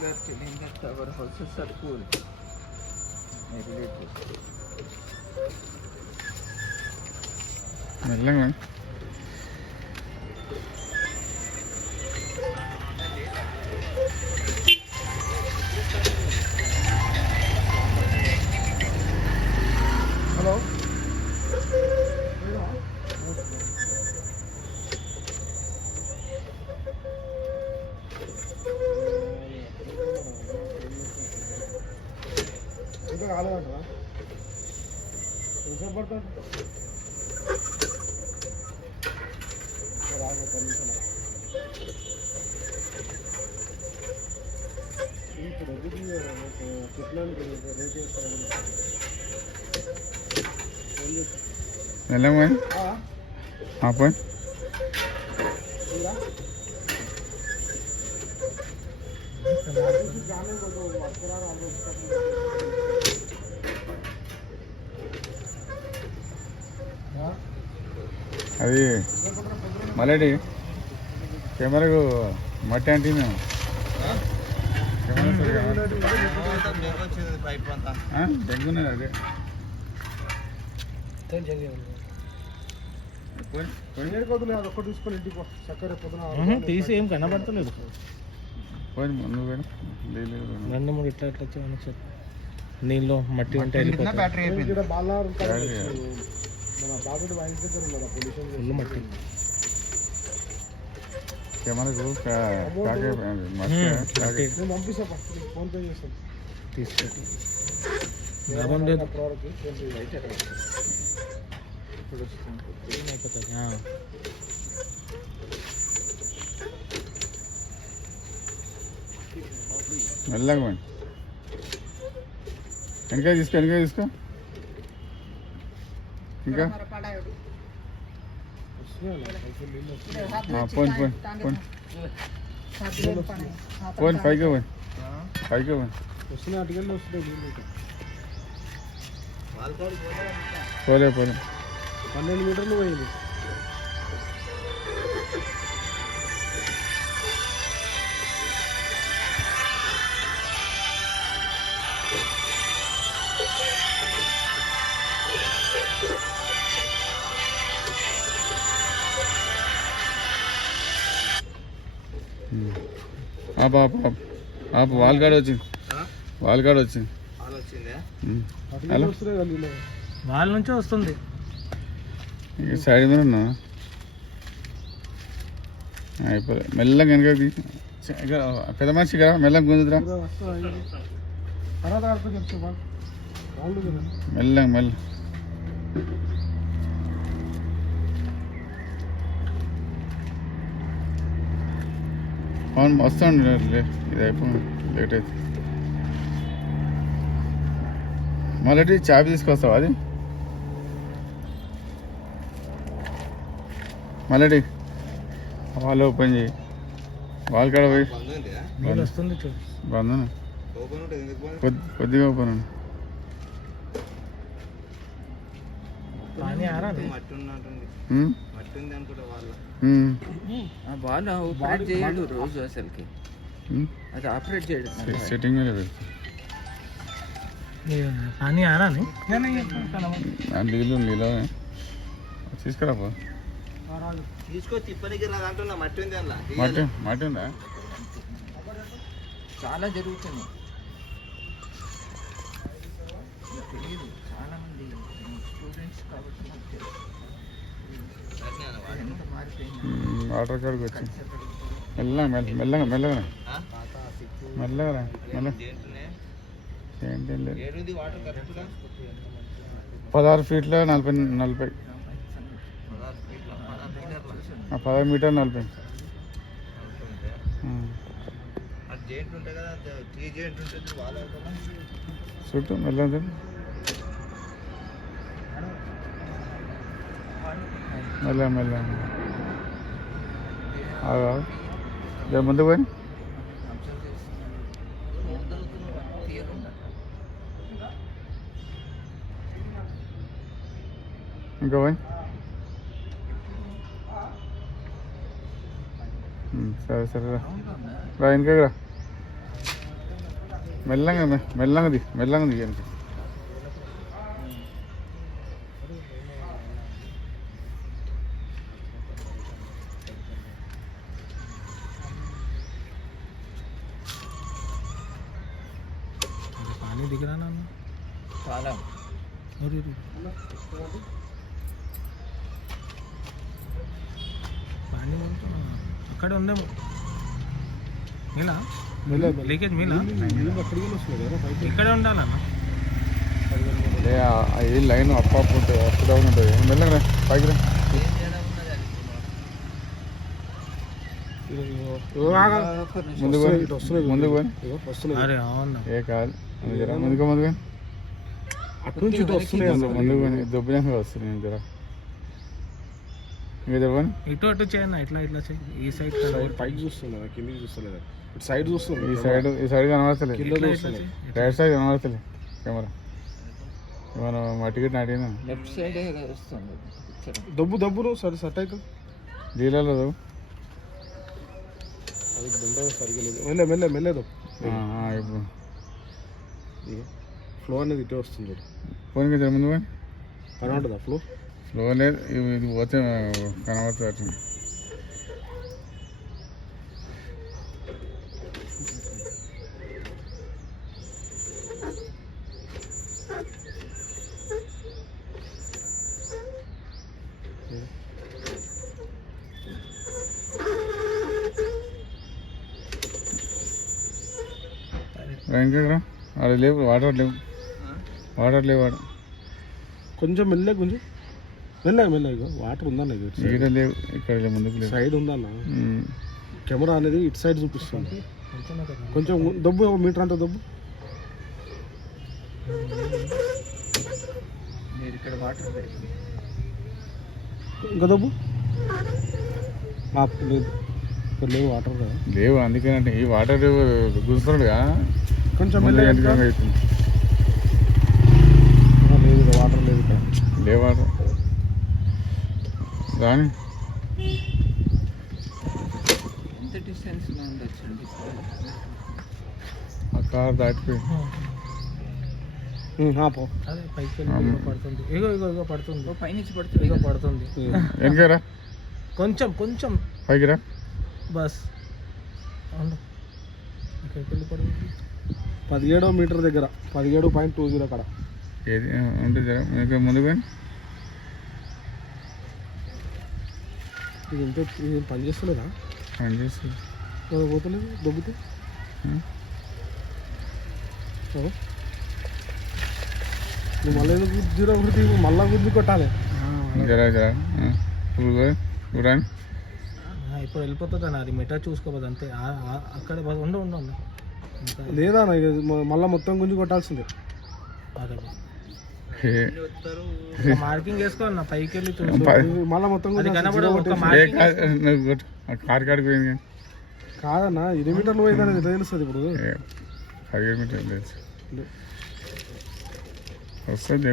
our houses are cool. మెల్లగా hello ఇంకా కాలేదంటారా ఎంతసేపు పడుతుంది రాగా 10 నిమిషాలు ఇప్పుడు ఎదురు చెట్లానికి రేట్ చేస్తారు మెల్లగా పోయి అది మళ్ళీ కెమెరాకు మట్టి అంటే మేము డెంగున్నది అదే అదొక్కటి తీసుకొని ఇంటికి చక్కర పొద్దున తీసి ఏం కనబడతలేదు పోయి ముందు పోయినా 2-3 ఇట్లా వచ్చి నీళ్ళు మట్టి ఉంటే మన బాబుడి వాయిస్ దగ్గర ఉన్నదా పొల్యూషన్ ఫుల్ మట్టి కెమెరాకు నేను పంపిస్తా ఫోన్ పే చేస్తాను తీసుకెళ్ళి లాభం లేదు అయిపోతుంది మెల్లగా పోయి వెనక తీసుకో ఇంకా పోయి పైకి పోయి వస్తున్నాయి అటుకెళ్ళి వస్తున్నాయి నీళ్ళు పోలే 12 మీటర్లు పోయింది వాల్గాడ్ వచ్చింది వాళ్ళ నుంచే వస్తుంది సైడ్ మీద ఉన్నా అయిపోయి మెల్లగా వెనక పెద్ద మనిషి కదా మెల్లగా గుంజుతురా మెల్లగా అవును వస్తాండి ఇది అయిపోయింది లేట్ అయితే మళ్ళీ చాపి తీసుకొస్తావా అది మళ్ళీ వాళ్ళు ఓపెన్ చేయి వాళ్ళ కాడ పోయి వస్తుంది బంధన కొద్దిగా ఓపెన్ అండి వాళ్ళు ఆపరేట్ చేయడు రోజు అసలుకి అది ఆపరేట్ చేయడు సెట్టింగ్ కానీ ఆరాని నీళ్ళు తీసుకురా తీసుకొచ్చి ఇప్పటికి రాదంటున్నా మట్టి ఉంది అలా మట్టి ఉందా చాలా జరుగుతుంది తెలియదు చాలా మంది స్టూడెంట్స్ కాబట్టి వాటర్ కాడికి వచ్చి మెల్లగా ఏంటి లేదు 16 ఫీట్ల 40 16 మీటర్ 40 చుట్టూ మెల్లగా ముందు పోయి ఇంకా పోయి సరే రా ఇంకా రా మెల్లగా మెల్లగా దిగానికి पानी दिख रहा ना చాలా अरे पानी అక్కడ ఉందేమో మీలా లీకేజ్ మీలా ఇక్కడే ఉండాలన్న ఈ లైన్ అప్ డౌన్ ఉంటుంది మెల్లగా పైకి రా ఏం తేడా ఉన్నది అది ముందుకు పోయి అరే అవునా ఏ కాదు ముందుకు అటు నుంచి ఇటు వస్తున్నాయి ముందుకు పోయి దొబ్బినాక వస్తున్నాయి జర ఇంకా చెప్పని ఇటు అటు చేయన్న ఇట్లా ఇట్లా చేయి ఈ సైడ్ పైకి చూస్తున్నా కిందికి చూస్తలేదు ఇటు సైడ్ చూస్తున్నా ఈ సైడ్ కనబడతలేదు కింద చూస్తలేదు రైట్ సైడ్ కనబడతలేదు కెమెరా మనం మట్టికి నాటినా లెఫ్ట్ సైడ్ వస్తుంది పిక్చర్. దబ్బును సరే సెట్ అవుతుంది నీళ్ళలో అది బండ సరిగా లేదు మెల్లదు ఇప్పుడు ఫ్లో అనేది ఇటే వస్తుంది పోనీ జర ముందు పోయి కనబడుతుందా ఫ్లో స్లో లేదు ఇది పోతే కనబడుతుంది అట్లా ఇంకెక్కడ ఆడ లేవు వాటర్ లేవు ఆడ కొంచెం మెల్లగా మెల్లగా వాటర్ ఉందన్న ఈడ లేవు ఇక్కడ లేవు ముందుకు లేవు సైడ్ ఉందన్న కెమెరా అనేది ఇటు సైడ్ చూపిస్తుంది కొంచెం దబ్బు మీటర్ అంత దబ్బు మీరు ఇక్కడ వాటర్ పెట్టి ఇంకా దబ్బు లేదు ఇక్కడ లేవు వాటర్ కదా లేవు అందుకేనంటే ఈ వాటర్ గుంజుతున్నాడుగా కొంచెం ముందు మెల్లగా ఎందుకంగా అవుతుంది లేదు వాటర్ లేదు ఇక్కడ లేవు వాటర్ రాని ఎంత డిస్టెన్స్లో ఉండొచ్చండి ఆ కార్ దాటిపోయి పో అదే పైకి పడుతుంది ఇగో పడుతుంది పైనుంచి పడుతుంది ఇగో పడుతుంది వెనకరా కొంచెం పైకి రా బస్ ఇక్కడికి వెళ్ళి పడుతుంది 17వ మీటర్ దగ్గర 17.20 అక్కడ ఏది ఉంటుంది జర ఇంకా ముందు పోయి ఇది ఎంత ఇది పని చేస్తలేదా పని చేస్తుంది పోతలేదు దొబ్బితే నువ్వు మళ్ళీ జీరో గుర్తి మళ్ళా గుర్తి కొట్టాలి జరా ఇప్పుడు పోయి ఇప్పుడు రాని ఇప్పుడు వెళ్ళిపోతుంది అన్న అది మెటా చూసుకోపోదు అంతే అక్కడ ఉండు లేదా మళ్ళీ మొత్తం గుంజి కొట్టాల్సిందే మార్కింగ్ వేసుకోవాలన్న పైకి వెళ్ళి మళ్ళీ మొత్తం కార్ కాడికి పోయింది కాదన్నా 8 మీటర్లు పోయిందని ఎట్లా తెలుస్తుంది ఇప్పుడు 17 మీటర్లు తెలుసు వస్తుంది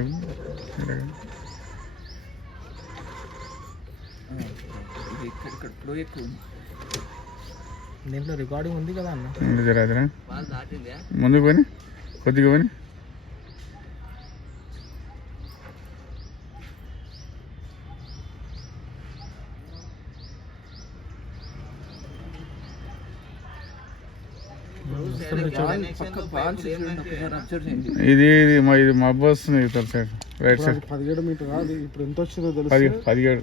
ఇది ఇక్కడ ఫ్లో ఎక్కువ ఉంది. దీంట్లో రికార్డింగ్ ఉంది కదా అన్న జరా వాళ్ళు దాటిందా ముందుకు పోయి కొద్దిగా పోయి పక్క ఫాల్స్ చూడండి ఒకసారి అబ్జర్వ్ చేయండి. ఇది ఇది మబ్బు వస్తుంది ఇతర సైడ్ రైట్ సైడ్ 17 మీటర్ ఇప్పుడు ఎంత వచ్చిందో 17